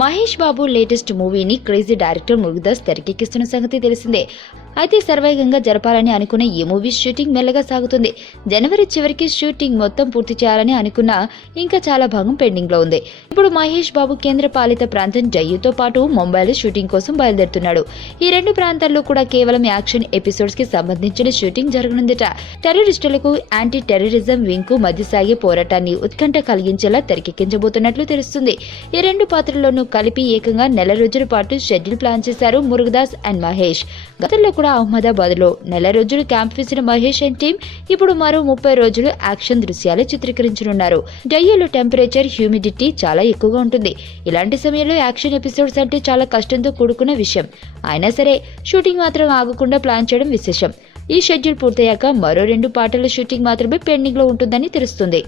Mahesh Babu latest మూవీని crazy director Murugadoss తెరకెక్కిస్తున్న సంగతి తెలిసిందే. అయితే సర్వేగంగా జరపాలని అనుకున్న ఈ మూవీ షూటింగ్ మెల్లగా సాగుతుంది. జనవరి చివరికి షూటింగ్ మొత్తం పూర్తి చేయాలని అనుకున్నా ఇంకా చాలా భాగం పెండింగ్ లో ఉంది. ఇప్పుడు మహేష్ బాబు కేంద్ర పాలిత ప్రాంతం జయ్యూతో పాటు ముంబైలో షూటింగ్ కోసం బయలుదేరుతున్నాడు. ఈ రెండు ప్రాంతాల్లో కూడా కేవలం యాక్షన్ ఎపిసోడ్స్ కి సంబంధించిన షూటింగ్ జరగనుందట. టెర్రరిస్టులకు యాంటీ టెర్రరిజం వింగ్ కు మధ్య సాగే పోరాటాన్ని ఉత్కంఠ కలిగించేలా తెరకెక్కించబోతున్నట్లు తెలుస్తుంది. ఈ రెండు పాత్రల్లోనూ కలిపి ఏకంగా నెల రోజుల పాటు షెడ్యూల్ ప్లాన్ చేశారు మురుగదాస్ అండ్ మహేష్. గతంలో కూడా అహ్మదాబాద్ లో నెల రోజులు క్యాంప్ వేసిన మహేష్ అండ్ టీమ్ ఇప్పుడు మరో 30 రోజులు యాక్షన్ దృశ్యాలు చిత్రీకరించనున్నారు. జయ్యూలో టెంపరేచర్, హ్యూమిడిటీ చాలా ఎక్కువగా ఉంటుంది. ఇలాంటి సమయంలో యాక్షన్ ఎపిసోడ్స్ అంటే చాలా కష్టంతో కూడుకున్న విషయం. అయినా సరే షూటింగ్ మాత్రం ఆగకుండా ప్లాన్ చేయడం విశేషం. ఈ షెడ్యూల్ పూర్తయ్యాక మరో 2 పాటల షూటింగ్ మాత్రమే పెండింగ్ లో ఉంటుందని తెలుస్తుంది.